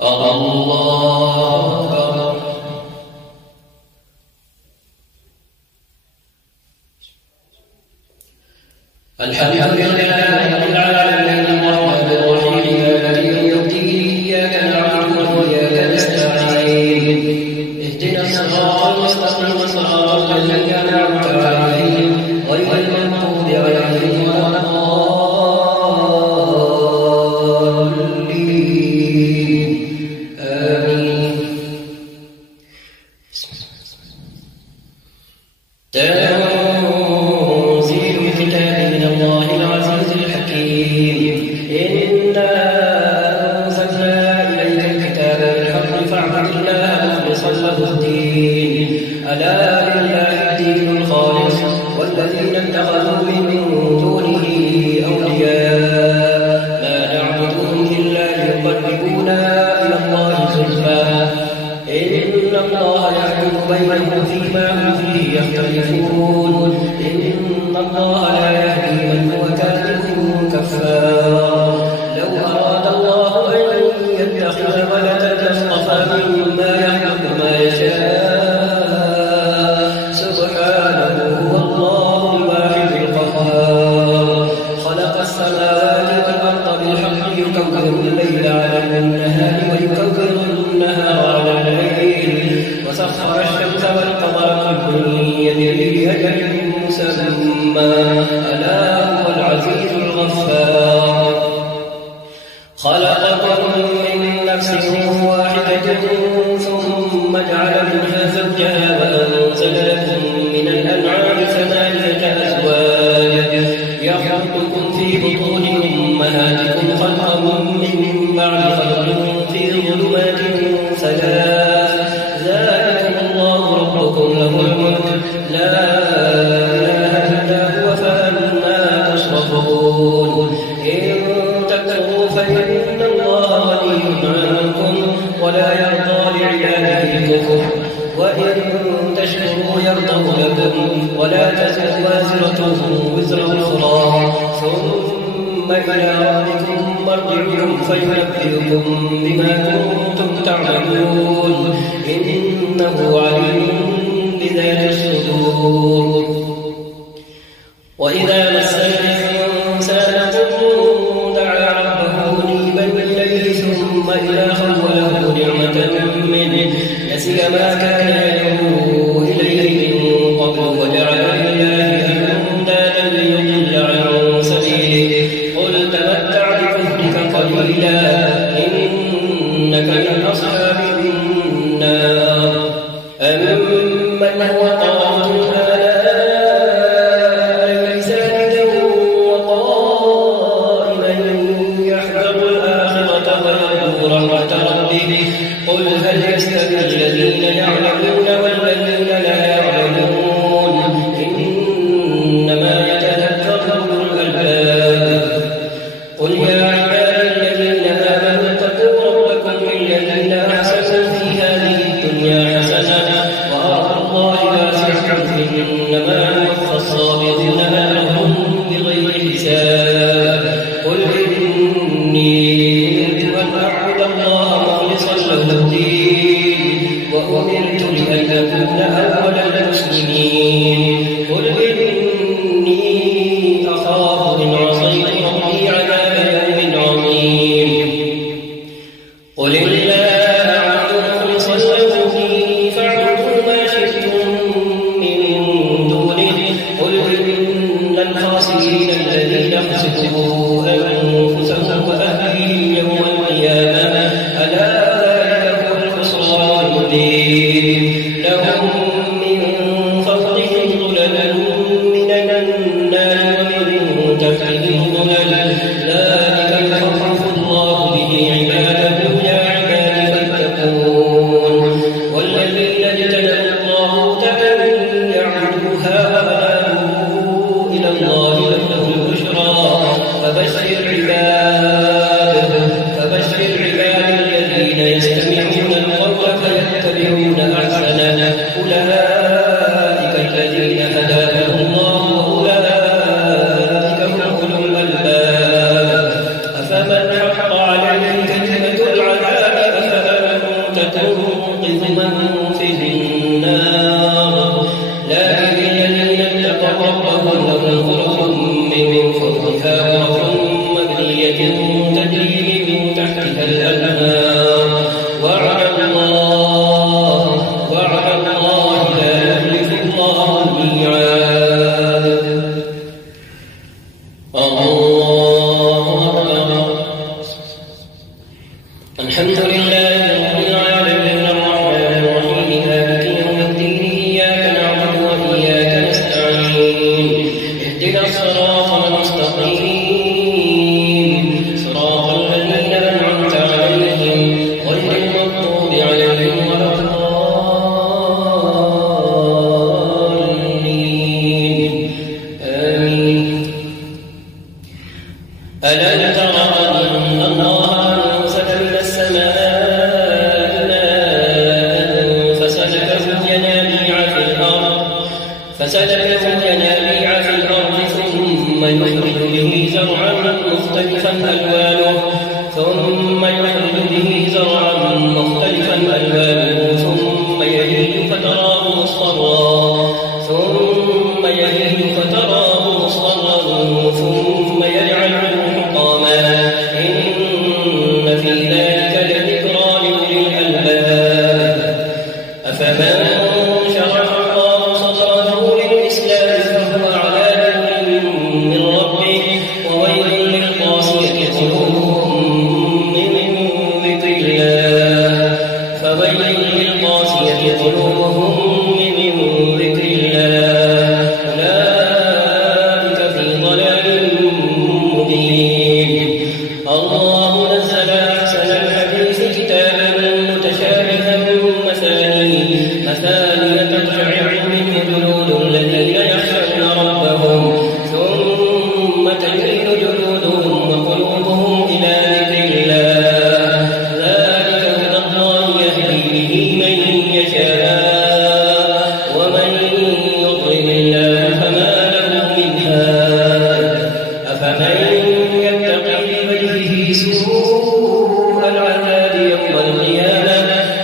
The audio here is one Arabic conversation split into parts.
الله أكبر. الحمد لله رب العالمين الرحمن الرحيم مالك يوم الدين إياك نعبد وإياك نستعين اهدنا الصراط المستقيم صراط الذين أنعمت عليهم غير المغضوب عليهم ولا الضالين آمين. تنزيل الكتاب من الله العزيز الحكيم. إنا أنزلنا إليك الكتاب بالحق فاعبد الله مخلصا له الدين. ألا لله الدين الخالص والذين اتخذوا من دونه أولياء ما نعبدهم إلا ليقربونا إلى الله زلفى إن الله يحكم بينهم فيما هم فيه يختلفون. إن الله لا يهدي من هو كاذب كفار. لو أراد الله أن يتخذ ولدا لاصطفى مما يخلق ما يشاء سبحانه هو الله الواحد القهار. خلق السماوات والأرض بالحق يكور الليل على النهار ويكور النهار على الليل وسخر الشمس والقمر كل يجري لأجل مسمى ألا هو العزيز الغفار. خلقكم من نفس واحدة ثم جعل منها زوجها وأنزل لكم من الأنعام ثمانية أزواج يخلقكم في بطون أمهاتكم خلقا من بعد خلق في ظلمات ثلاث ذلكم الله ربكم له الملك لا إله إلا هو فأنا تصرفون. إن تكفروا فإن الله غني عنكم ولا يرضى لعباده الكفر وإن تشكروا يرضه لكم ولا تزر وازرة وزر أخرى ثم إلى ربكم مرجعكم فينبئكم بما كنتم تعملون إنه عليم بذات الصدور. وإذا مس الإنسان ضر دعا ربه منيبا إليه ثم إذا خوله نعمة منه نسي ما كان يدعو إليه من قبل وجعل لله أندادا ليضل عن سبيله قل تمتع بكفرك قليلا إنك من أصحاب النار. أمن هو قانت آلاء الليل ساجدا وقائما يحذر الآخرة ويرجو رحمة ربه قل هل يستوي الذين يعلمون والذين لا يعلمون إنما يتذكر أولو الألباب. قل يا عبادي الذين آمنوا اتقوا ربكم للذين أحسنوا في هذه الدنيا حسنة وأرض الله واسعة إنما يوفى الصابرون أجرهم بغير حساب. قل إني أمرت أن أعبد الله مخلصا له الدين وأمرت لأن أكون أول المسلمين. قل إني أخاف إن عصيت ربي عذاب يوم عظيم. قل الله أعبد مخلصا له ديني فاعبدوا ما شئتم من دونه. قل إن الخاسرين الذين خسروا أنفسهم وأهليهم يوم القيامة ألا ذلك هو الخسران المبين. لهم من فوقهم ظلل من النار ومن تحتهم ظلل ذلك يخوف الله به عباده يا عباد تنقذ من في النار لكن الذين اتقوا ربهم لهم غرف من فوقها غرف مبنية تجري من تحتها الأنهار وعد الله لا يخلف الله الميعاد. الله أكبر. الحمد لله رب العالمين الرحمن الرحيم مالك يوم الدين إياك نعبد وإياك نستعين اهدنا الصراط المستقيم صراط الذين أنعمت عليهم غير المغضوب عليهم ولا الضالين آمين. ألم تر أن الله أنزل من السماء ماء فسلكه ينابيع في الأرض ثم يخرج به زرعا مختلفا ألوانه ثم يهيج فتراه مصفرا ثم يجعله حطاما إن في ذلك لذكرى لأولي الألباب. أفمن شرح الله صدره للإسلام فهو على نور من ربه وويل للقاسية قلوبهم من ذكر الله أولئك في ضلال مبين. الله نزل أحسن الحديث كتابا متشابها مثانية تقشعر منه جلود الذين يخشون ربهم ثم تلين جلودهم وقلوبهم إلى ذكر الله ذلك هدى الله يهدي به من يشاء ومن يضلل الله فما له من هاد. أفمن يتقي بوجهه سوء العذاب يوم القيامة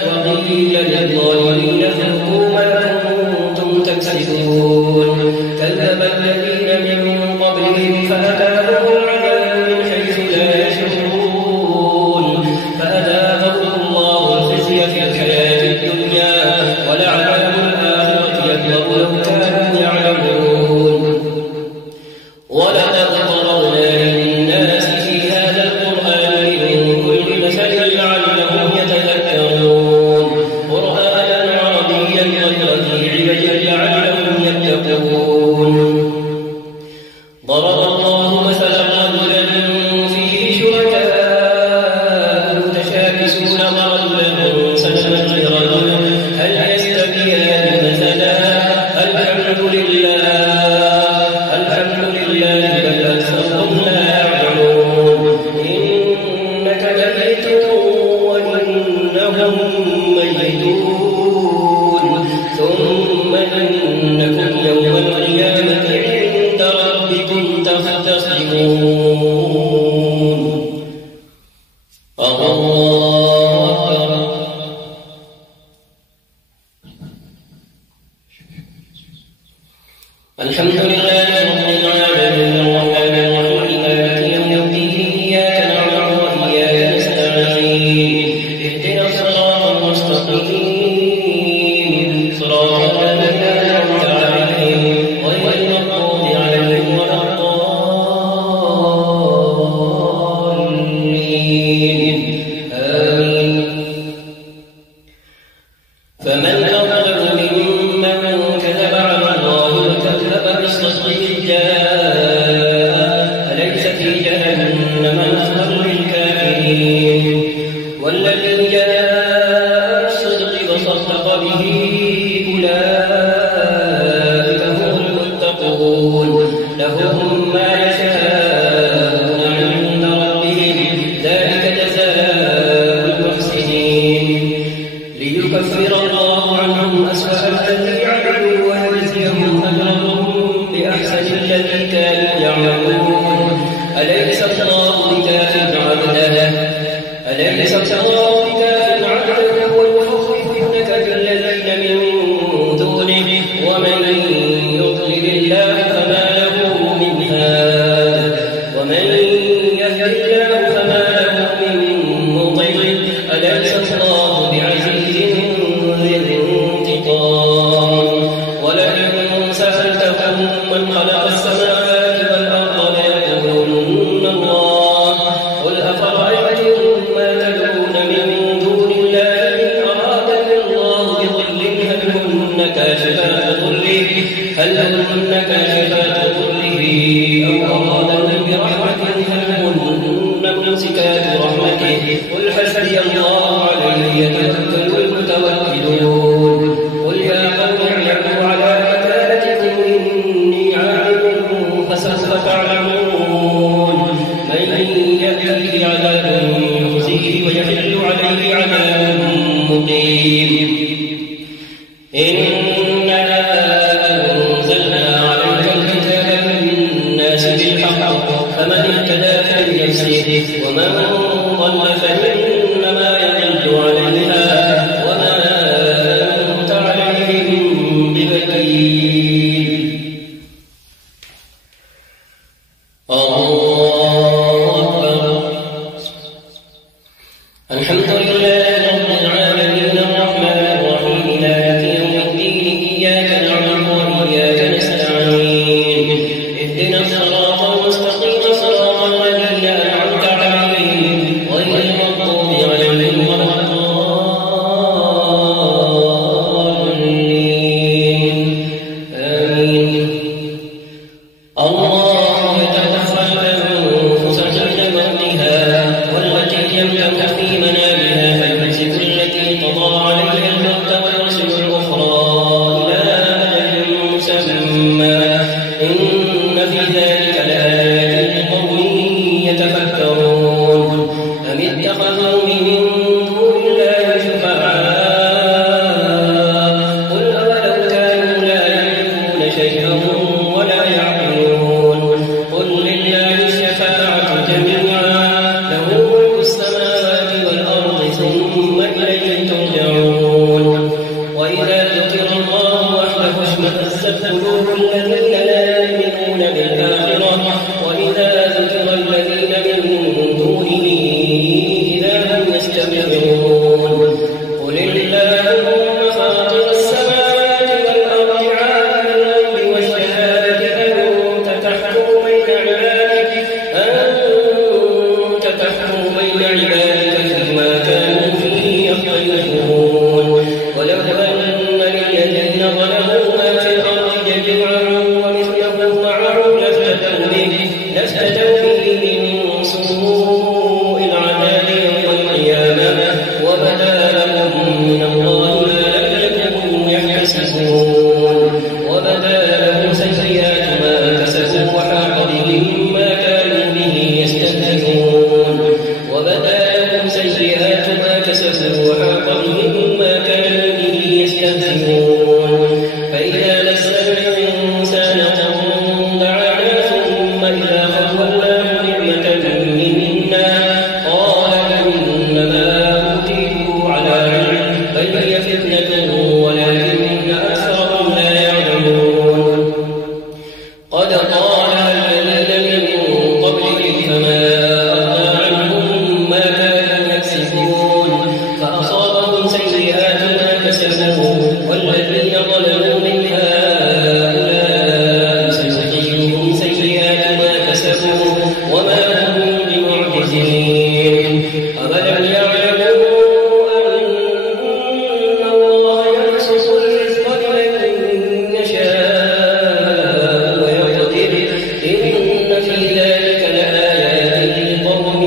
وقيل للظالمين ذوقوا ما كنتم تكسبون. كذب الذين من قبلهم فأتاهم العذاب من حيث لا يشعرون فأذاقهم الله الخزي في الحياة الدنيا ولعذاب الآخرة أكبر لو كانوا يعلمون. ولقد ضربنا للناس في هذا القرآن من كل مثل لعلهم يتذكرون قرآنا عربيا غير ذي عوج لعلهم يتقون. ضرب الله مثلا رجلا فيه شركاء متشاكسون ورجلا سلما لرجل هل يستويان مثلا الحمد لله بل أكثرهم لا يعلمون. إنك ميت وإنهم ميتون ثم إنكم يوم القيامة عند ربكم تختصمون. الله أكبر. الحمد لله رب العالمين الرحمن الرحيم مالك يوم الدين إياك نعبد وإياك نستعين اهدنا الصراط المستقيم صراط الذين أنعمت عليهم غير المغضوب عليهم ولا الضالين آمين. فمن أظلم ممن كذب على الله وكذب بالصدق إذ جاء أليس في جهنم مثوى للكافرين. والذي جاء بالصدق وصدق به أولئك هم المتقون لهم ما يشاءون عند ربهم ذلك جزاء المحسنين. ليكفر الله عنهم أسوأ الذي عملوا ويجزيهم أجرهم بأحسن الذي كانوا يعملون. أليس الله بكاف عبده عليه عذاب مقيم. إنا أنزلنا عليك الكتاب للناس بالحق فمن اهتدى فلنفسه ومن ضل فإنما يضل عليها وما أنت عليهم بوكيل. الله أكبر. الحمد لله رب العالمين الرحمن الرحيم مالك يوم الدين إياك نعبد وإياك نستعين اهدنا الصراط المستقيم صراط الذين أنعمت عليهم غير المغضوب عليهم ولا الضالين آمين. الله يتوفى الأنفس حين موتها والتي لم تمت في منامها فيمسك التي قضى عليها الموت ويرسل الأخرى إلى أجل مسمى إن في ذلك لآيات لقوم يتفكرون. أم اتخذوا من دون الله شفعاء قل أولو كانوا لا يملكون شيئا ولا يعقلون قل لله الشفاعة جميعا له ملك السماوات والأرض ثم إليه ترجعون. وإذا ذكر الله وحده اشمأزت قلوب الذين لا يؤمنون بالآخرة وإذا ذكر الذين من دونه إذا هم يستبشرون. قل اللهم فاطر السماوات والأرض عالم الغيب والشهادة أنت تحكم بين عبادك فيما كانوا فيه يختلفون. ولو أن للذين ظلموا ما في الأرض جميعا ومثله معه لافتدوا به من سوء العذاب يوم القيامة وبدا لهم من الله ما لم يكونوا يحتسبون. وبدا لهم سيئات ما كسبوا وحاق بهم ما كانوا به يستهزئون. وبدا لهم سيئات ما كسبوا وحاق بهم ما كانوا به يستهزئون. فإذا مس الإنسان ضر دعانا ثم إذا خولناه نعمة منا قال إنما أوتيته على علم بل هي فتنة ولكن أكثرهم لا يعلمون. قد قالها الذين من قبلهم فما أغنى عنهم ما كانوا يكسبون فأصابهم سيئات ما كسبوا والذين ظلموا من هؤلاء سيصيبهم سيئات ما كسبوا وما هم بمعجزين. أولم يعلموا أن الله يبسط الرزق لمن يشاء ويقدر إن في ذلك لآيات لقوم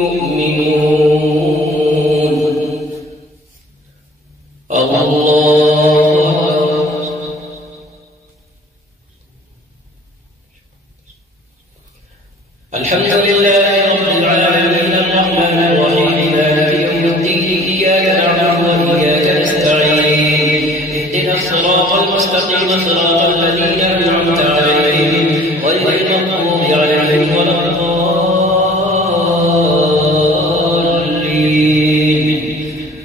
يؤمنون. الحمد لله رب العالمين الرحمن الرحيم مالك يوم الدين إياك نعبد وإياك نستعين اهدنا الصراط المستقيم صراط الذين أنعمت عليهم غير المغضوب عليهم ولا الضالين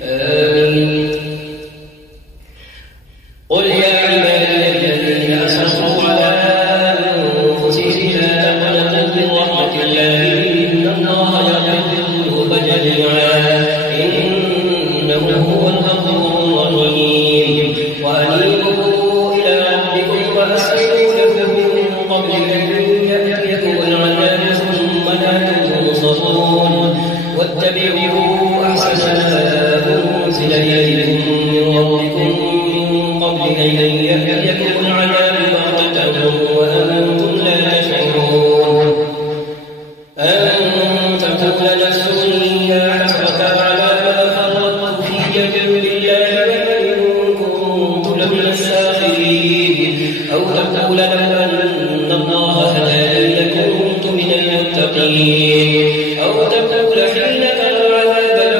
آمين. قل يا عبادي الذين أسرفوا على أنفسهم لا تقنطوا من رحمة الله إن الله يغفر الذنوب جميعا إنه هو الغفور الرحيم. وأنيبوا إلى ربكم وأسلموا له من قبل أن يأتيكم العذاب ثم لا تنصرون. واتبعوا أحسن ما أنزل إليكم من ربكم من قبل أن يأتيكم العذاب بغتة وأنتم لا تشعرون. أن تقول نفس يا حسرة على ما فرطت في جنب الله وإن كنت لمن الساخرين أو تقول لو أن الله هداني لكنت من المتقين أو تقول حين ترى العذاب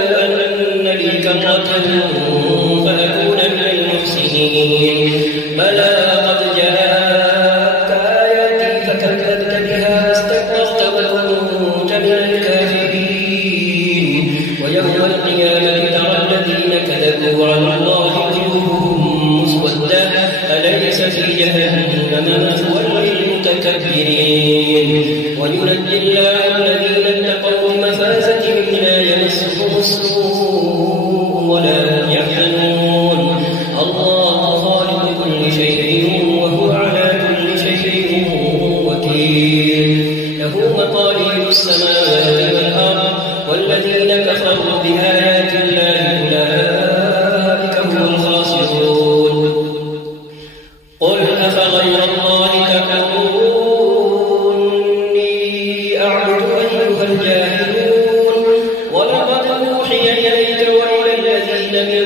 ويوم القيامة ترى الذين كذبوا على الله وجوههم مسودة أليس في جهنم مثوى للمتكبرين وينجي الله الذين اتقوا بمفازتهم لا يمسهم السوء ولا هم يحزنون الله خالق كل شيء وهو على كل شيء وكيل له مقاليد السماوات والأرض والذين كفروا بآيات الله أولئك هم الخاسرون قل أفغير الله تأمروني أعبد أيها الجاهلون ولقد أوحي إليك وإلى الذين من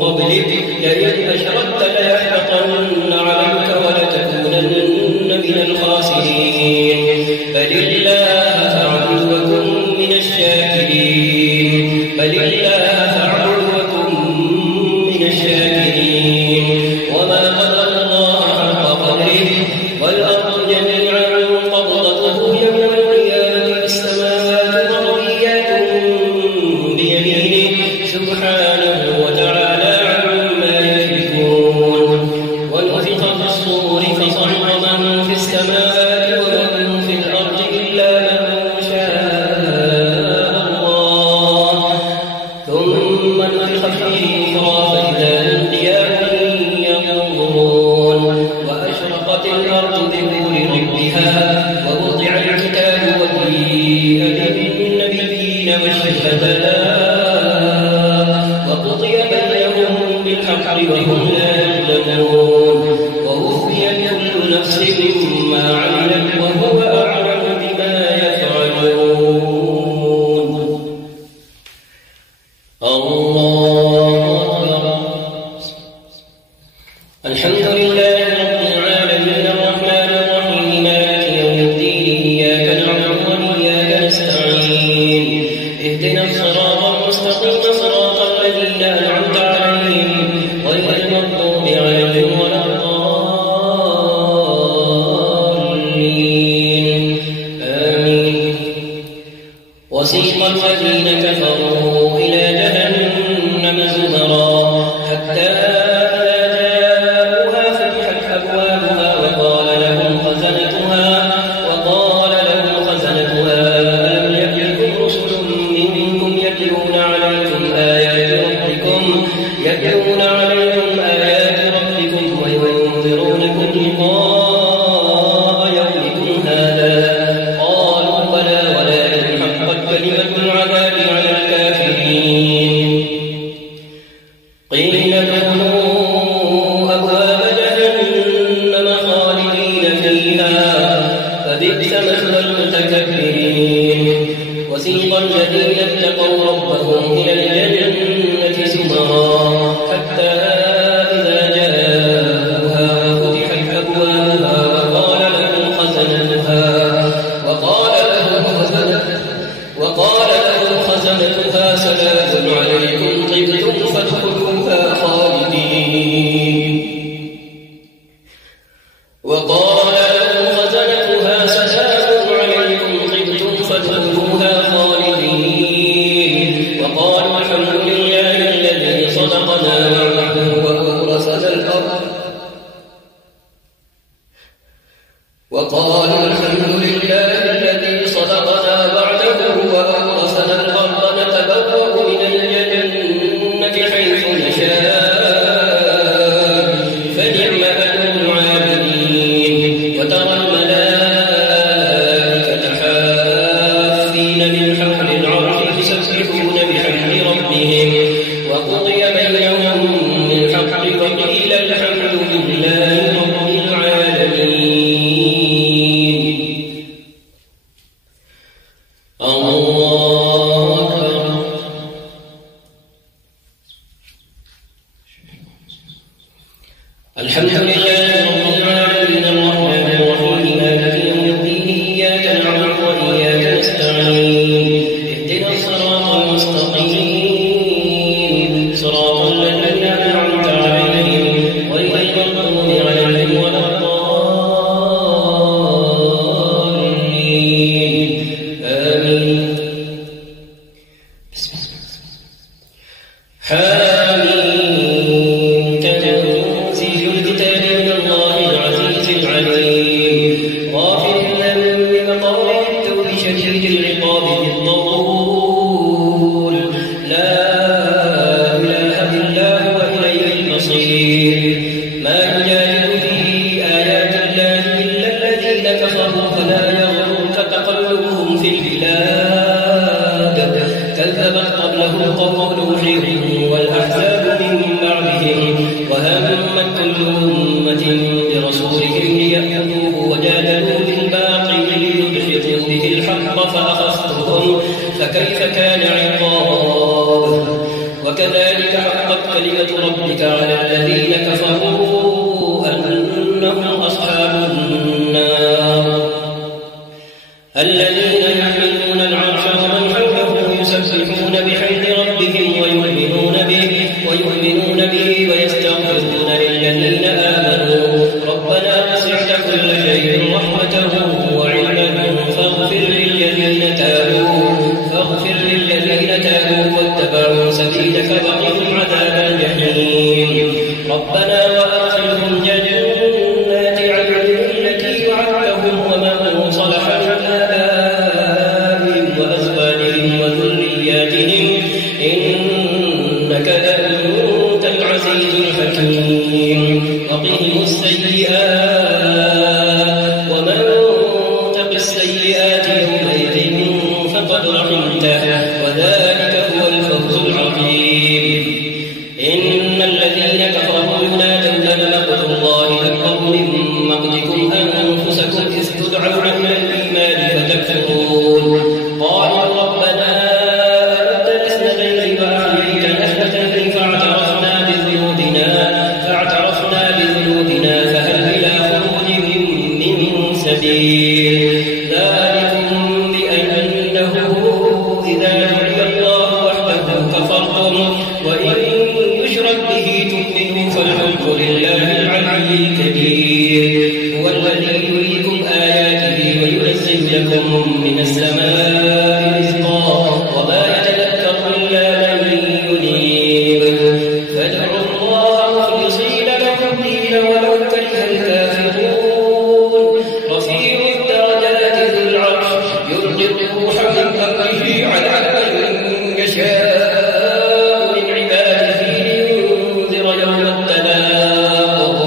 قبلك لئن أشركت ليحبطن عملك ولتكونن من الخاسرين بل الله فاعبد وكن من الشاكرين وما قدر الله حق قدره والأرض جميعا قبضته يوم القيامة والسماوات مطويات بيمينه سبحانه وتعالى عما يشركون ونفخ في الصور فصعق من في السماوات ومن في الأرض إلا من شاء الله ثم نفخ فيه أخرى فإذا هم قيام ينظرون وأشرقت الأرض بنور ربها ووضع الكتاب وجيء بالنبيين والشهداء وقضي بينهم بالحق وهم لا يظلمون ووفيت كل نفس ما عملت وهو أعلم بما يفعلون الله الحمد لله رب العالمين الرحمن الرحيم مالك يوم الدين إياك نعبد وإياك نستعين اهدنا الصراط المستقيم صراط الذين أنعمت عليهم غير المغضوب عليهم ولا الضالين آمين وسيق الذين كفروا إلى جهنم زمرا حتى وقال لهم خزنتها ألم يأتكم رسل منكم يتلون عليكم آيات ربكم وينذرونكم لقاء يومكم هذا قالوا بلى ولكن حقت كلمة العذاب على الكافرين قيل ادخلوا أبواب جهنم خالدين فيها فبئس مثوى المتكبرين وسيق الذين اتقوا ربهم إلى الجنة زمرا حتى إذا جاءوها وفتحت أبوابها وقال لهم خزنتها سلام عليكم طبتم فادخلوها خالدين وقال لهم خزنتها سلام عليكم طبتم فادخلوها خالدين وقالوا الحمد لله الذي صدقنا وعده وأورثنا الأرض وقالوا الحمد لله الذي صدقنا وعده وأورثنا الأرض نتبوأ من الجنة حيث نشاء فنعم أجر العاملين وترى الملائكة حافين من حول العرش يسبحون بحمد ربهم وقضي بينهم بالحق وقيل الحمد لله رب العالمين الله أكبر الحمد لله رب العالمين الرحمن الرحيم مالك يوم الدين إياك نعبد وإياك نستعين اهدنا الصراط المستقيم صراط الذين أنعمت عليهم غير المغضوب عليهم ولا الضالين آمين بسم حميم تنزيل الكتاب من الله العزيز العليم غافر الذنب وقابل التوب شديد العقاب ذي الطول لا إله إلا هو إليه المصير ما يجادل في آيات الله إلا الذين كفروا فلا يغرك تقلبهم في البلاد كذبت قبلهم قوم نوح والأحزاب من بعدهم وهمت كل أمة برسولهم ليأخذوه وجادلوا بالباطل ليدحضوا به الحق فأخذتهم فكيف كان عقاب وكذلك حقت كلمة ربك على الذين كفروا أنهم أصحاب النار الذين يحملون العرش ومن حوله يسبحون بحمد ربهم ويؤمنون به ويستغفرون للذين آمنوا ربنا وسعت كل شيء رحمة وعلما فاغفر للذين تابوا واتبعوا سبيلك وقهم عذاب الجحيم ربنا وأدخلهم جنات عدن التي وعدتهم ومن صلح من آبائهم وأزواجهم وذرياتهم إنك أنت العزيز الحكيم وقهم السيئات ومن تق السيئات يومئذ فقد رحمته وذلك هو الفوز العظيم إن الذين كفروا ينادون لمقت الله أكبر من مقتكم أنفسكم إذ تدعون إلى الإيمان فتكفرون قالوا ربنا أردنا اثنتين وأحييتنا اثنتين فاعترفنا بذنوبنا فهل إلى خروج من سبيل ذلكم بأنه إذا دعي الله وحده كفرتم وإن يشرك به تؤمنوا فالحمد لله العلي الكبير هو الذي يريكم آياته وينزل لكم من السماء رزقا وما يتذكر إلا من ينيب فادعوا الله مخلصين له الدين ولو كره الكافرون رفيع الدرجات ذو العرش يلقي الروح من أمره على من يشاء من عباده لينذر يوم التلاق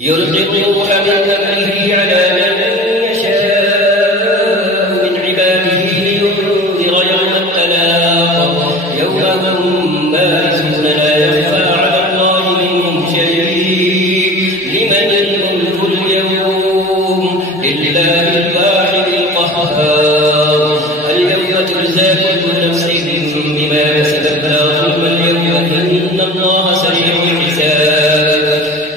يلقي الروح من أمره على من يشاء من عباده لينذر يوم التلاق يوم هم بارزون لا يخفى على الله منهم شيء لمن الملك اليوم لله الواحد القهار اليوم تجزى كل نفس بما كسبت لا ظلم اليوم إن الله سريع الحساب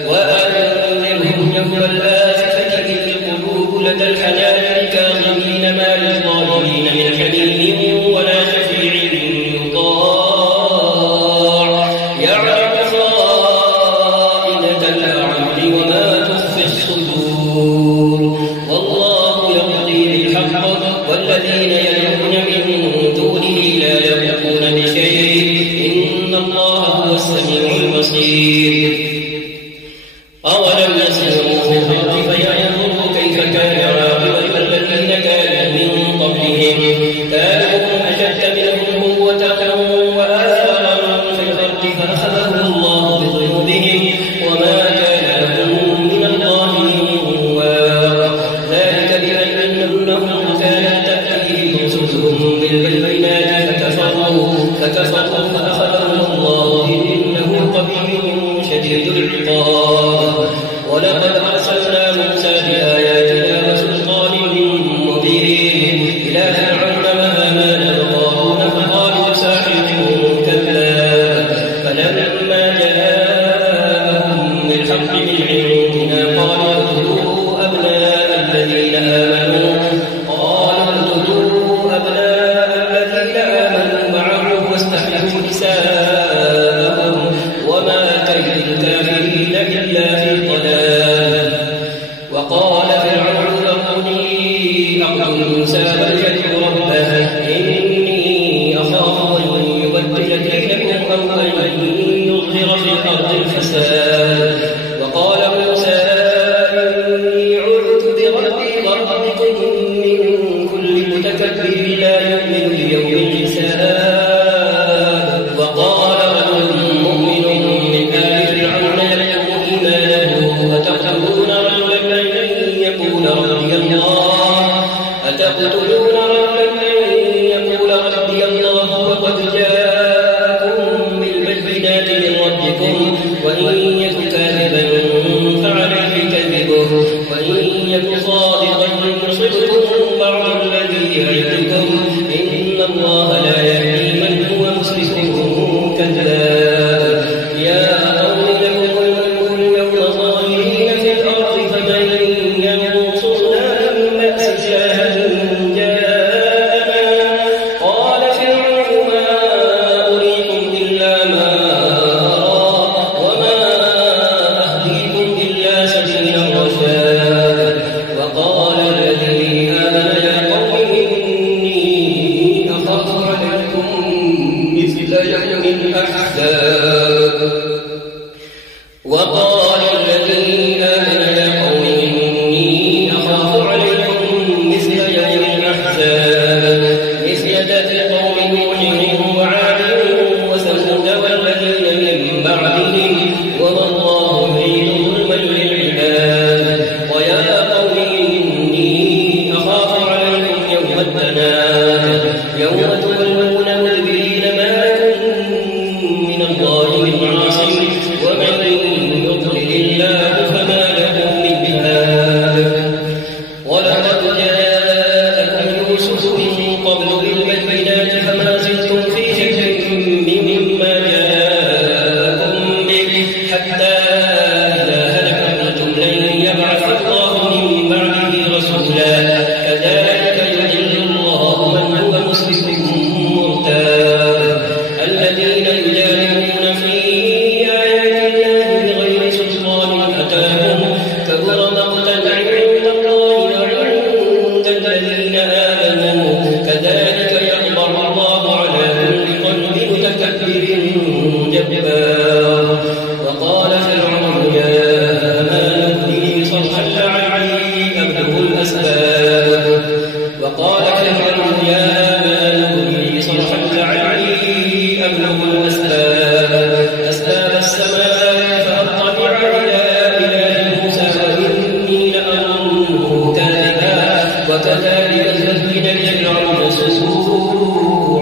وأنذرهم يوم الآزفة إذ القلوب لدى الحناجر كاظمين ما للظالمين من حميم ولا شفيع يطاع يعلم خائنة الأعين وما تخفي الصدور والله يقضي بالحق والذين يدعون من دونه لا يملكون بشيء إن الله هو السميع البصير أولم يسيروا في الأرض فينظروا كيف كان عاقبة الذين كانوا من قبلهم كانوا أشد منهم قوة وآثارا في الأرض فأخذهم الله بذنوبهم وما كان لهم من الله من واق ذلك بأنهم كانت تأتيهم رسلهم بالبينات فكفروا فأخذهم الله إنه قوي شديد العقاب ولقد أرسلنا موسى بآياتنا وسلطان مبين إلى فرعون وهامان وقارون فقالوا ساحر كذاب فلما جاءهم بالحق من عندنا قالوا اقتلوا أبناء الذين آمنوا معه واستحيوا يوم الأحزاب. وقال الذي آمن يا قوم إني أخاف عليكم مثل يوم الأحزاب مثل دأب قوم نوح وعاد وثمود والذين من بعدهم وما الله يريد ظلما للعباد. ويا قوم إني أخاف عليكم يوم التناد يوم تولون مدبرين ما من الله من عاصم ومن يضلل الله فما له من هاد. ولقد جاءكم يوسف من قبل بالبينات فما زلتم في شك مما جاءكم به حتى إذا هلك قلتم لن يبعث الله من بعده رسولا كذلك يضل الله من هو مسرف مرتاب. الذين يجادلون في آيات الله بغير سلطان أتاهم كبر مقتا عند الله وعند الذين آمنوا كذلك يطبع الله على كل قلب متكبر جبار. وقال فرعون يا هامان ابن لي صرحا لعلي أبلغ الأسباب. وقال فرعون يا هامان ابن لي صرحا لعلي أبلغ أسباب السماء فأطلع إلى إله موسى وإني لأظنه كاذبا. وكذلك زين لفرعون سوء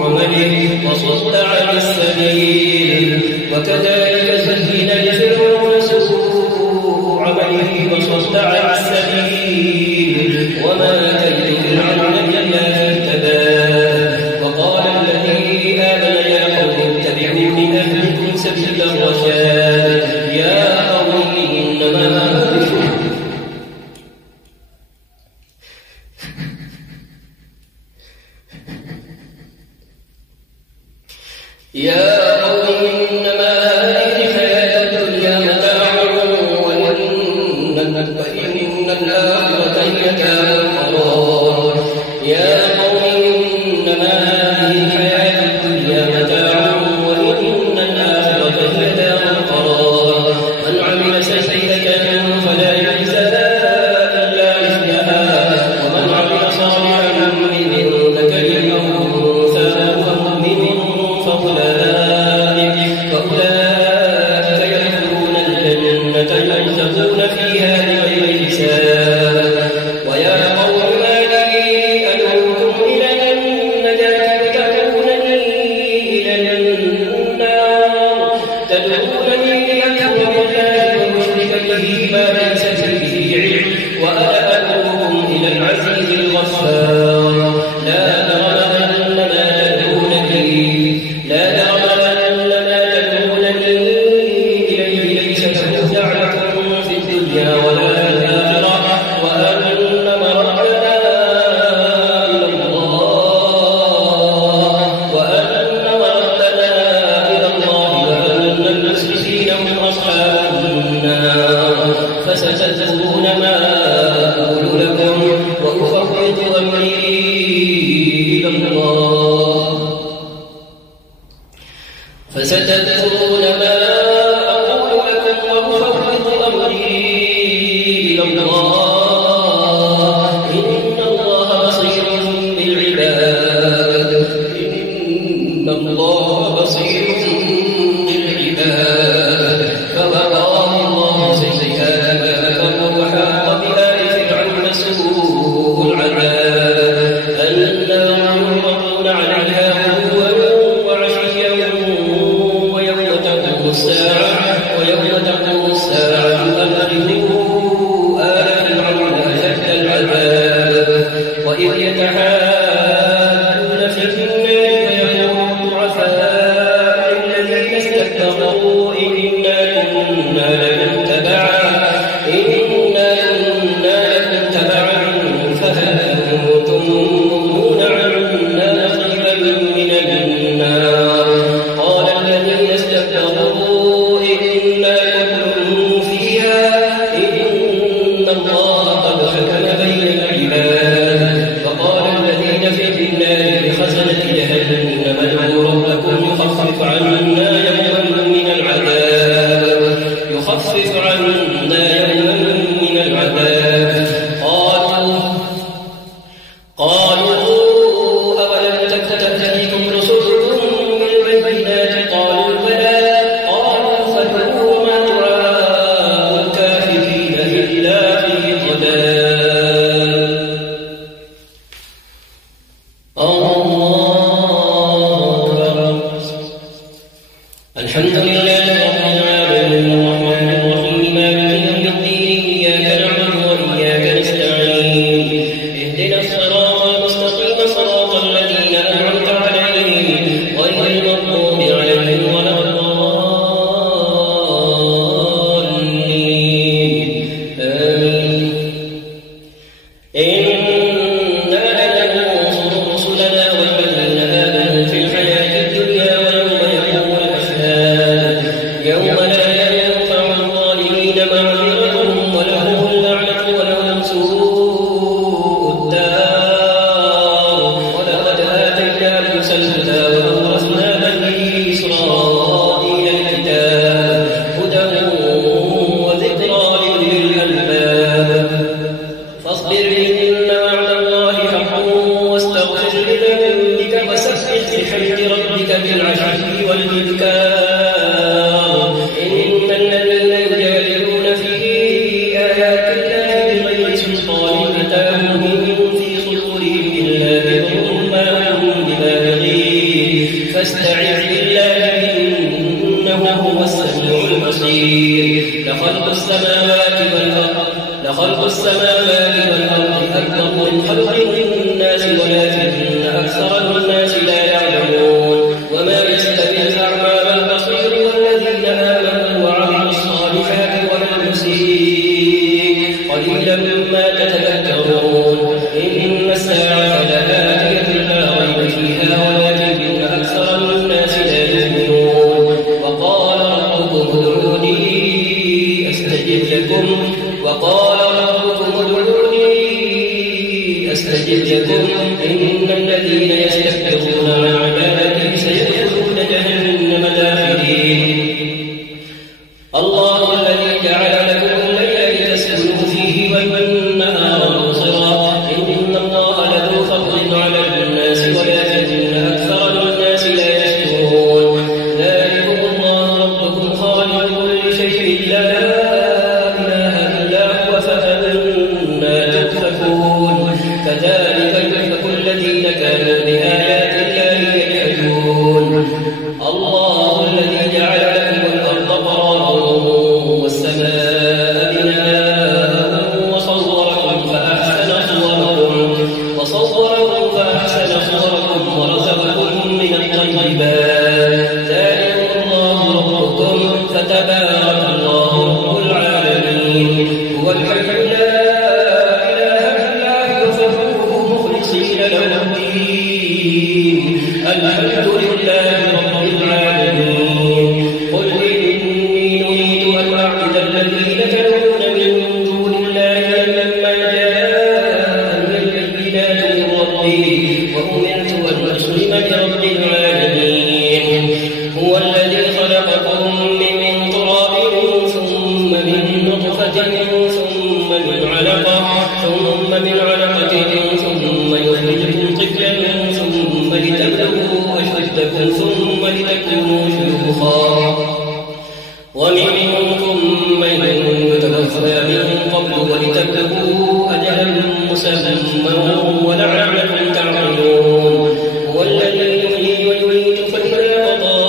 عمله وصد عن السبيل. وكذلك زين لفرعون سوء عمله وصد عن السبيل وما كيد فرعون إلا في تباب. وقال الذي آمن يا قوم اتبعوني أهدكم سبيل الرشاد. يا قوم إنما هذه الحياة الدنيا متاع وإن الآخرة هي دار القرار. يا قوم إنما هذه الحياة الدنيا متاع وإن الآخرة هي دار القرار. من عمل سيئة فلا يجزى إلا مثلها ومن عمل صالحا من ذكر أو أنثى وهو مؤمن فأولئك يدخلون الجنة يرزقون فيها بغير حساب. ويا قوم ما لي أدعوكم إلى النجاة تدعونني إلى النار تدعونني لأكفر بالله وأشرك به ما ليس به علم وأنا أدعوكم إلى العزيز الغفار. لا جرم أن ما تدعونني إليه ليس له دعوة في الدنيا ولا في الآخرة وأن مردنا إلى الله وأن المسرفين هم أصحاب النار. فستذكرون ما أقول لكم وأفوض أمري إلى الله. فستذكرون ما أقول لكم وأفوض أمري إلى الله. إن الله بصير بالعباد. فوقاه الله سيئات ما مكروا وحاق بآل فرعون سوء العذاب. النار يعرضون عليها غدوا وعشيا ويوم تقوم الساعة أدخلوا آل فرعون أشد العذاب. وإذ يتحاجون في النار فيقول الضعفاء الحمد لله رب العالمين الرحمن الرحيم مالك يوم الدين إياك نعبد وإياك نستعين اهدنا الصراط المستقيم صراط الذين أنعمت عليهم غير المغضوب عليهم ولا الضالين آمين. إنا لننصر رسلنا والذين آمنوا في الحياة الدنيا يوم لا ينفع الظالمين معذرتهم ولهم اللعنة ولهم سوء الدار. ولقد آتينا موسى الهدى وأورثنا بني إسرائيل الكتاب هدى وذكرى لأولي الألباب. فاصبر إن وعد الله حق واستغفر لذنبك وسبح بحمد ربك بالعشي والإبكار. فاستعذ بالله إنه هو السميع البصير. لخلق السماوات والأرض أكبر من خلق الناس ولكن أكثر الناس لا يعلمون. وما يستوي الأعمى والبصير والذين آمنوا وعملوا الصالحات ولا المسيء قليلا ما تتذكرون. إن الساعة لآتية لا ريب فيها ولكن أكثر الناس لا يؤمنون. وقال ربكم ادعوني أستجب لكم إن الذين يستكبرون عن عبادتي سيدخلون جهنم داخرين. الله الذي جعل لكم الليل لتسكنوا فيه والنهار مبصرا إن الله لذو فضل على الناس ولكن أكثر الناس لا يشكرون. ذلكم الله ربكم خالق كل شيء لا إله إلا هو فأنا تؤفكون. كذلك يؤفك الذين كانوا بآيات الله يجحدون. الله الذي جعل لكم الأرض قرارا والسماء بناء وصوركم فأحسن صوركم ورزقكم من الطيبات. ذلكم الله ربكم فتبارك الله رب العالمين. هو الحي لا إله إلا هو فادعوه مخلصين له الدين. الحمد لله رب العالمين. قل إني نريد أن أعبد الذين تدعون من دون الله لما جاءني البينات من ربي وأمرت أن أسلم لرب العالمين. هو الذي خلقكم من تراب ثم من نطفة ثم من علقة ثم يخرجكم طفلا ثم لتبلغوا أشدكم ثم لتكونوا شيوخا. ومنكم من يتوفى من قبل ولتبلغوا أجلا مسمى ولعلكم تعقلون. هو الذي يحيي ويميت فإذا قضى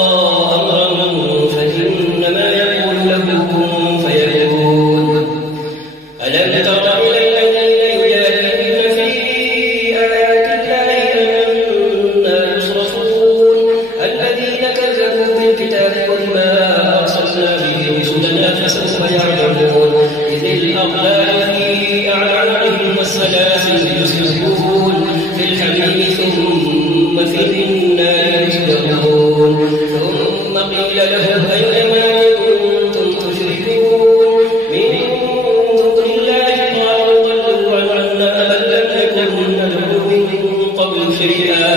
أمرا فإنما يقول له كن فيكون. ألم تر إلى الذين يجادلون في آيات الله أنى يصرفون. الذين كذبوا بالكتاب وبما أرسلنا به رسلنا فسوف يعلمون. إذ الأغلال في أعناقهم والسلاسل يسحبون في الحميم ثم في النار يسجرون. ثم قيل لهم أين ما كنتم تشركون من دون الله قالوا ضلوا عنا بل لم نكن ندعو من قبل شيئا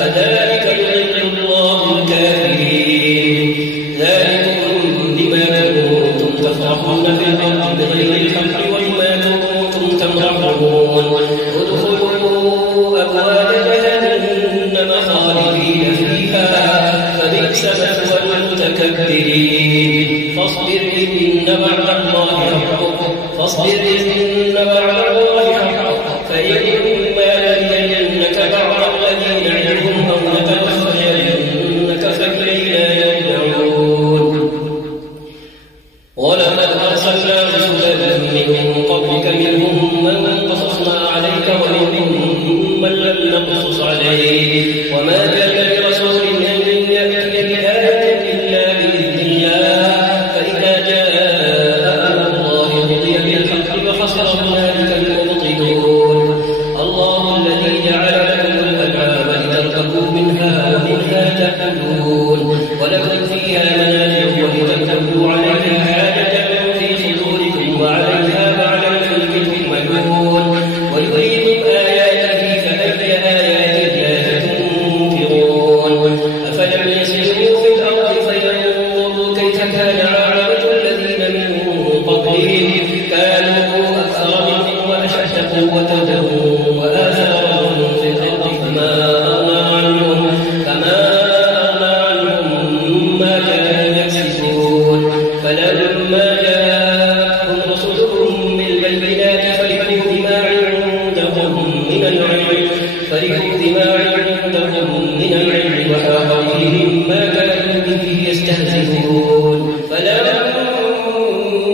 كذلك يضل الله الكافرين. ذلكم بما كنتم تفرحون في الأرض بغير الحق وبما كنتم تمرحون. ادخلوا أبواب جهنم خالدين فيها فبئس مثوى المتكبرين. فاصبر إن وعد الله حق فإما يرينك بعض الذي نعدهم أو نتوفينك فإلينا يرجعون. ولكم فيها منافع ولتبلغوا عليها حاجة في صدوركم وعليها وعلى الفلك تحملون ويريكم آياته فأي آيات الله تنكرون أفلم يسيروا في الأرض فينظروا كيف كان عاقبة الذين من قبلهم كانوا أكثر منهم وأشد قوة وآثارا في الأرض فما أغنى عنهم ما كانوا يكسبون فلما جاءهم رسلهم بالبينات فرحوا بما عندهم من العلم وحاق بهم ما كانوا به يستهزئون فلما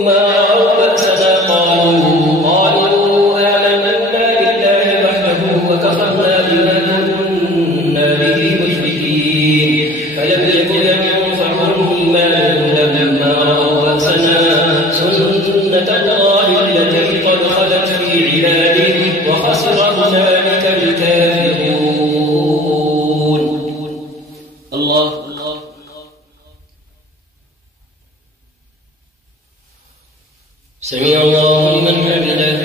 رأوا بأسنا قالوا آمنا بالله وحده وكفرنا بما كنا به مشركين فلم يكن ينفعهم إيمانهم لما رأوا بأسنا سنة الله التي قد خلت في عباده وخسر هنالك الكافرون. الله سمع الله لمن حمده.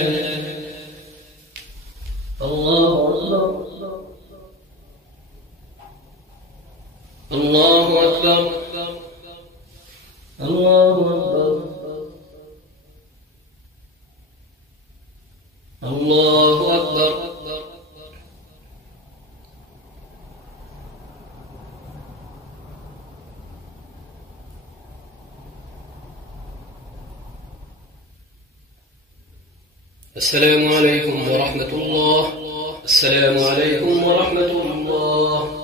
الله أكبر. الله أكبر. الله أكبر. السلام عليكم ورحمة الله. السلام عليكم ورحمة الله.